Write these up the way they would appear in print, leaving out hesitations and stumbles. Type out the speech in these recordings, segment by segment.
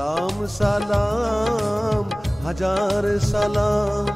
সালাম সালাম হাজার সালাম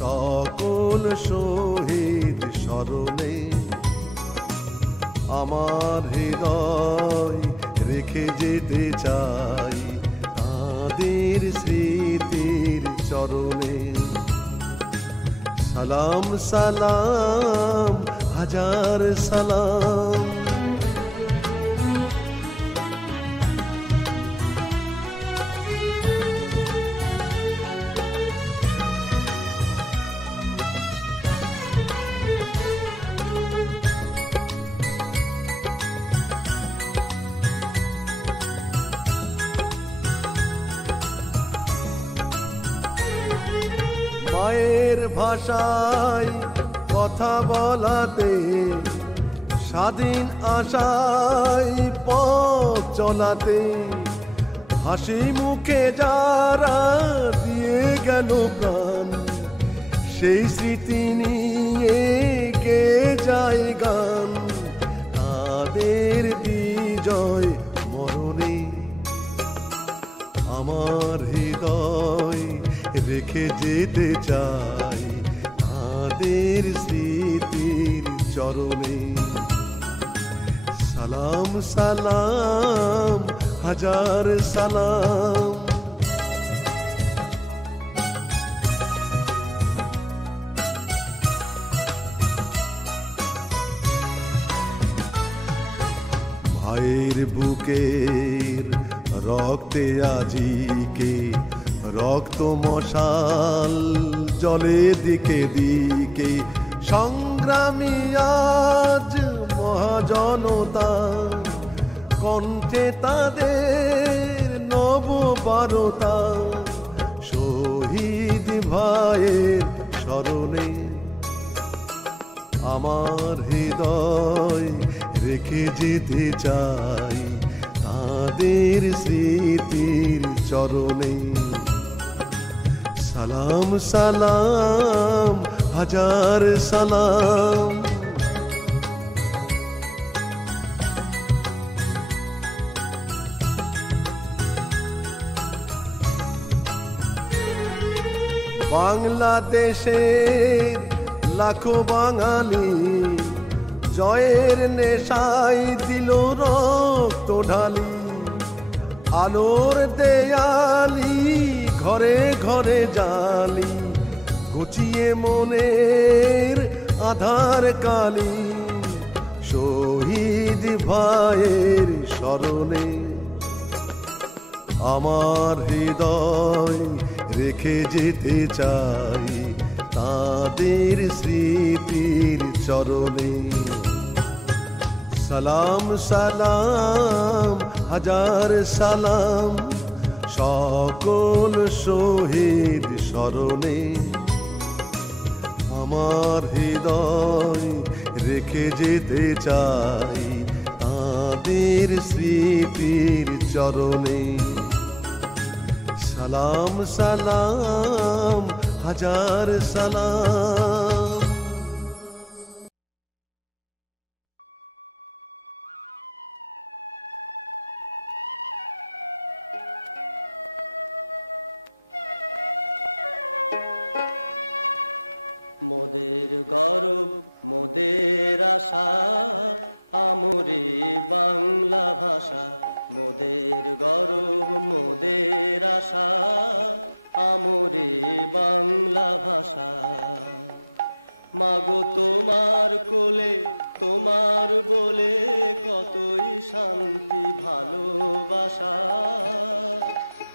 সকল শহীদ স্মরণে আমার হৃদয় রেখে যেতে চাই তাদের স্মৃতির চরণে। সালাম সালাম হাজার সালাম। মায়ের ভাষায় কথা বলাতে স্বাধীন আশায় পথ চলাতে হাসি মুখে যারা দিয়ে গেল প্রাণ সেই স্মৃতি নিয়ে গে যায় গান। তাদের বিজয় মরণে আমার হৃদয় রেখে যেতে চাই তাদের স্মৃতির চরণে। সালাম সালাম হাজার সালাম। ভাইয়ের বুকের রক্তে আজিকে রক্ত মশাল জলে দিকে দিকে সংগ্রামী আজ মহাজনতা কণ্ঠে তাদের নববারতা শহীদ ভাইয়ের স্মরণে আমার হৃদয় রেখে যেতে চাই তাদের স্মৃতির চরণে। সালাম সালাম হাজার সালাম। বাংলাদেশের লাখো বাঙালি জয়ের নেশায় দিল রক্ত ঢালি আলোর দেয়ালি ঘরে ঘরে জালি গুছিয়ে মনের আধার কালি শহীদ ভাইয়ের স্মরণে আমার হৃদয় রেখে যেতে চাই তাদের স্মৃতির চরণে। সালাম সালাম হাজার সালাম সকল শহীদ স্মরণে আমার হৃদয় রেখে যেতে চাই তাদের স্মৃতির চরণে। সালাম সালাম হাজার সালাম। মোদের গর্ব মোদের আশা আমরে বাংলা ভাষা মোদের গর্ব মোদের আশা আমরে বাংলা ভাষা। মাগো তোমার কোলে তোমার বলে কতই শান্তি ভালোবাসা।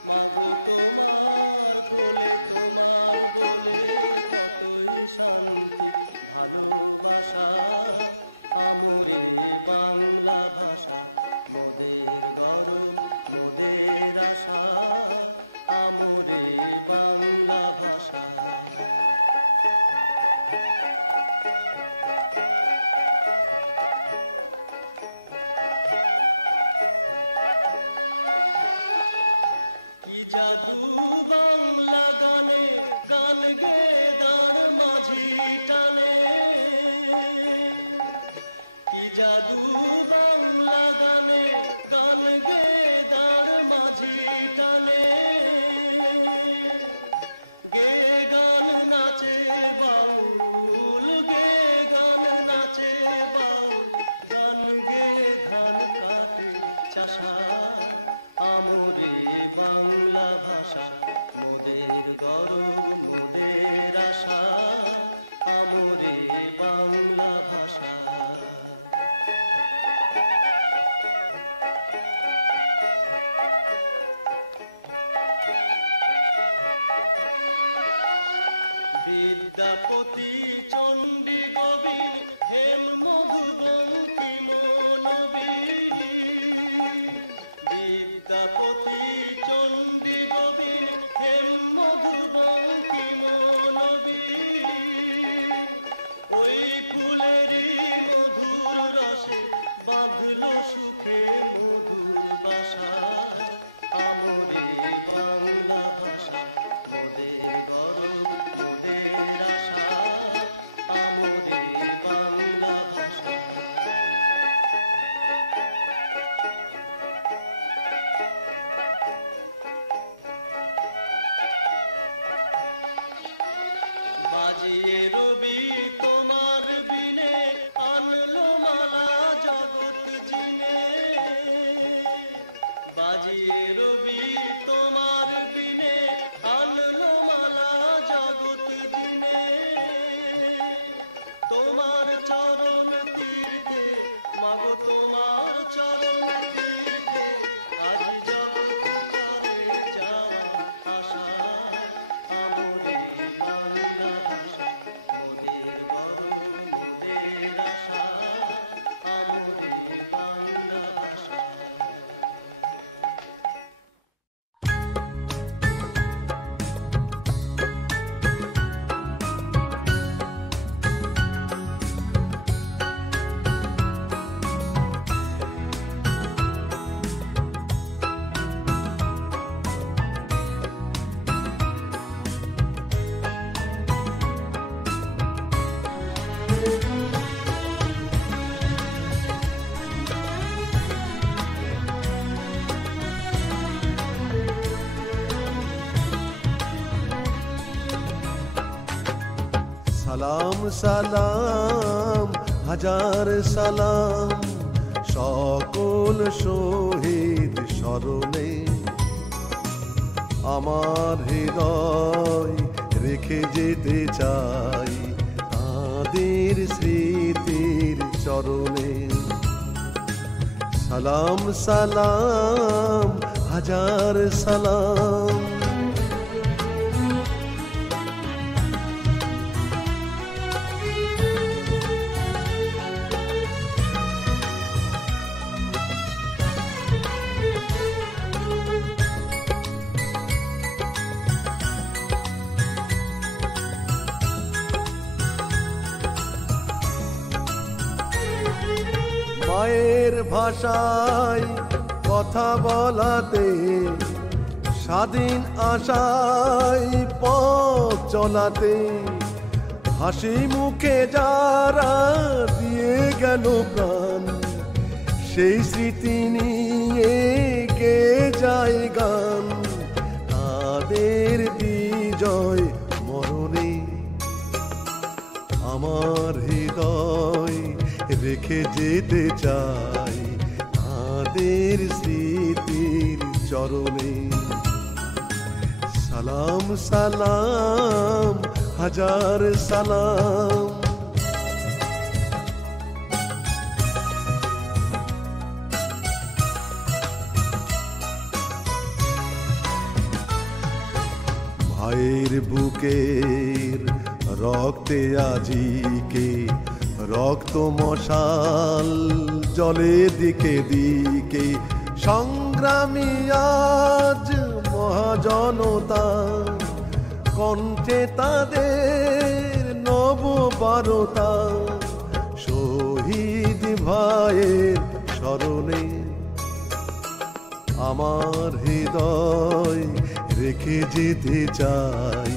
মাগো তোমার কোলে তোমার বলে কতই শান্তি ভালোবাসা আমরে বাংলা ভাষা মোদের গর্ব মোদের আশা আমরে বাংলা ভাষা। কি জাদু বাংলা গানে গান গে দাঁড় মাঝি টানে। কি জাদু বাংলা গানে গান গে দাঁড় মাঝি টানে। গে গান নাচে বাউল, গে গান নাচে বাউল, গান গে ধান কাটে চাষা। আমরে বাংলা ভাষা মোদের গৌরব মোদের আশা, আমরে বাংলা ভাষা। বিদ্যাপতি চণ্ডী গোবিন্দ হেম মধু বঙ্কিম নবীন, বিদ্যাপতি চণ্ডী গোবিন্দ হেম মধু বঙ্কিম নবীন। ওই ফুলেরই মধুর রসে বাঁধলো সুখে মধুর বাসা, আমরে বাংলা ভাষা মোদের গৌরব মোদের আশা, আমরে বাংলা ভাষা। বাজিয়ে রবি তোমার বিনে আনলো মালা জগৎ জিনে, বাজিয়ে রবি তোমার বিনে আনলো মালা জগৎ জিনে। তোমার চরণ তীর্থে মাগো তোমার চরণ তীর্থে আজ জগৎ করে যাওয়া আশা, আমরে বাংলা ভাষা মোদের গৌরব মোদের আশা, আমরে বাংলা ভাষা। সালাম সালাম হাজার সালাম সকল শহীদ স্মরণে, আমার হৃদয় রেখে যেতে চাই তাদের স্মৃতির চরণে। সালাম সালাম হাজার সালাম। মায়ের ভাষায় কথা বলাতে, স্বাধীন আশায় পথ চলাতে, হাসি মুখে যারা দিয়ে গেল প্রাণ, সেই স্মৃতি নিয়ে গে যায় গান। তাদের বিজয় মরণে আমার হৃদয় রেখে যেতে চাই তাদের স্মৃতির চরণে। সালাম সালাম হাজার সালাম। ভাইয়ের বুকের রক্তে আজিকে রক্ত মশাল জলে দিকে দিকে, সংগ্রামী আজ মহাজনতা, কণ্ঠে তাদের নববারতা। শহীদ ভাইয়ের স্মরণে আমার হৃদয় রেখে যেতে চাই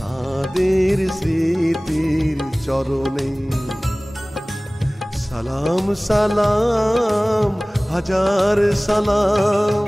তাদের স্মৃতির চরণে। সালাম সালাম হাজার সালাম।